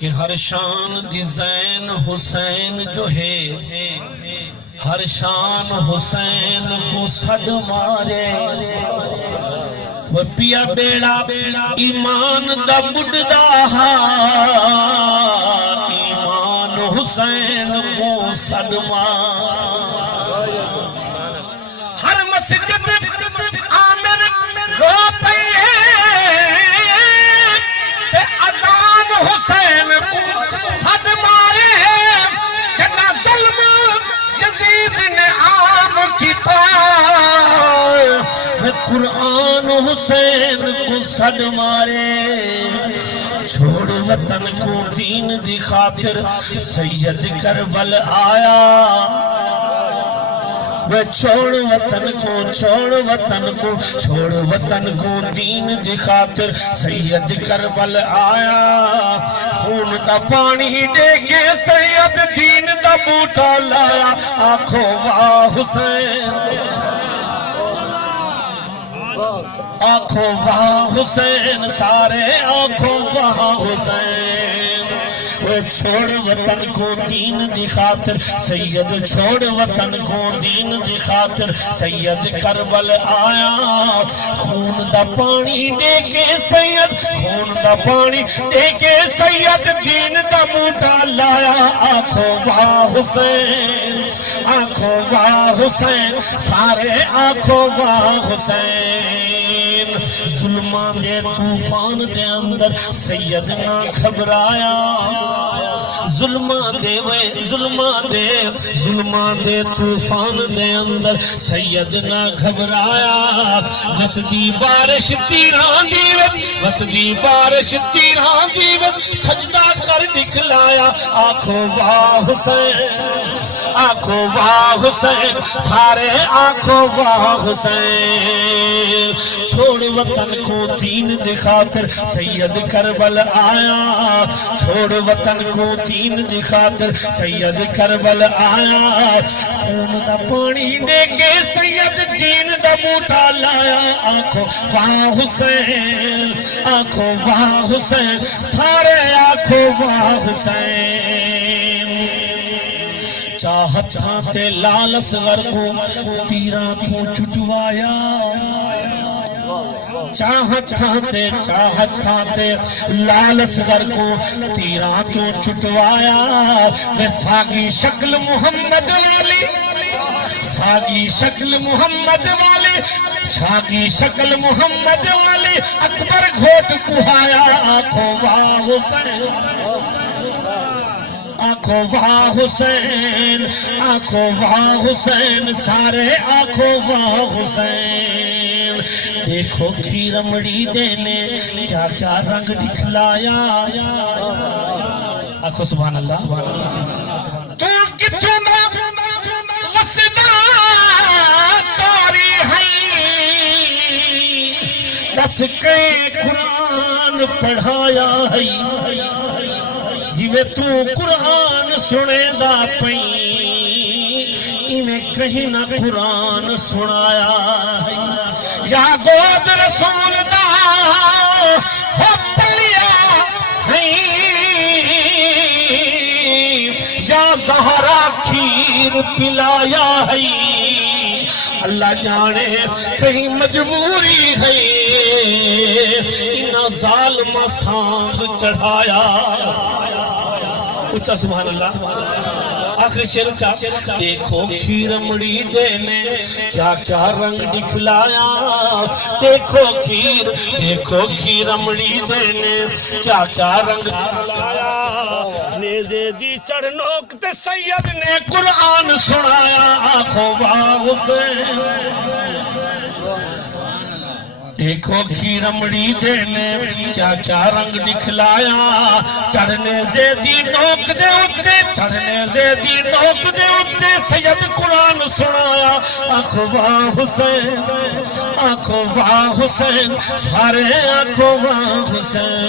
کہ ہر شان دی زین حسین جو ہے، ہر شان حسین کو سڈ مارے، وہ پیا بیڑا ایمان دا بڑھدا ایمان حسین کو سڈ مارے۔ ہر مسجد آمن رو پئی تے اذان حسین کو سڈ مارے، جنا ظلم یزید نے عام کیتا، قرآن حسین کو سڈ مارے۔ چھوڑ وطن کو دین دی خاطر سید کربل آیا، وہ چھوڑ وطن کو چھوڑ وطن کو دین دی خاطر سید کربل آیا، خون دا پانی دے کے سید دین دا بوٹا لایا، آنکھو واہ حسین، آنکھو واہ حسین، سارے آنکھو واہ حسین۔ وہ چھوڑ وطن کو دین دی خاطر سید، چھوڑ وطن کو دین دی خاطر سید کربل آیا، خون دا پانی دے کے سید، خون دا پانی دے کے سید دین دا بوٹا لایا، آنکھو واہ حسین، آنکھو واہ حسین، سارے آنکھو واہ حسین۔ ظلمان دے طوفان دے اندر سید نہ گھبرایا، ظلمان دے طوفان دے اندر سید نہ گھبرایا، وسدی بارش تیران دی سجدہ کر دکھلایا، آنکھو واہ حسین، آنکھو واہ حسین، سارے آنکھو واہ حسین۔ چھوڑ وطن کو دین دی خاطر سید کربل آیا، چھوڑ وطن کو دین دی خاطر سید کربل آیا، خون دا پانی دے کے سید دین دا بوٹا لایا، آنکھو واہ حسین، آنکھو واہ حسین، سارے آنکھو واہ حسین۔ چاہت تے لال اصغر کو تیراں تو چٹوایا، چاہت تھاتے لال اصغر کو تیراں تو چٹوایا، وہ ساگی شکل محمد والی، ساگی شکل محمد والی، ساگی شکل محمد والی اکبر گھوٹ کہایا، آنکھو واہ حسین، آنکھو واہ حسین، آنکھو واہ حسین، سارے آنکھو واہ حسین۔ دیکھو کھیرمڑی دینے کیا کیا رنگ دکھلایا، آنکھو سبحان اللہ۔ تو کتنا وسدہ تاری ہے، دس کے قرآن پڑھایا ہے، جویں تو قرآن سنے دا پئی، انہیں کہیں نہ قرآن سنایا ہے، یا گود رسول دا ہو پلیا ہے، یا زہرا کھیر پلایا ہے، اللہ جانے کہیں مجبوری ہے، انہا ظالم سانگ چڑھایا، اچھا سبحان اللہ۔ آخری شعر اچھا، دیکھو کھیرمڑی دینے کیا کیا رنگ دکھلایا، دیکھو کھیرمڑی دینے کیا کیا رنگ دکھلایا، نیزے دی چڑھ نوک تے سید نے قرآن سنایا، آنکھو واہ حسین، دیکھو کھیرمڑی دینے کیا کیا رنگ دکھلایا، چڑھنے زیدی نوک دے اتے، چڑھنے زیدی نوک دے اتے سید قرآن سنایا، آنکھو واہ حسین، آنکھو واہ حسین، سارے آنکھو واہ حسین۔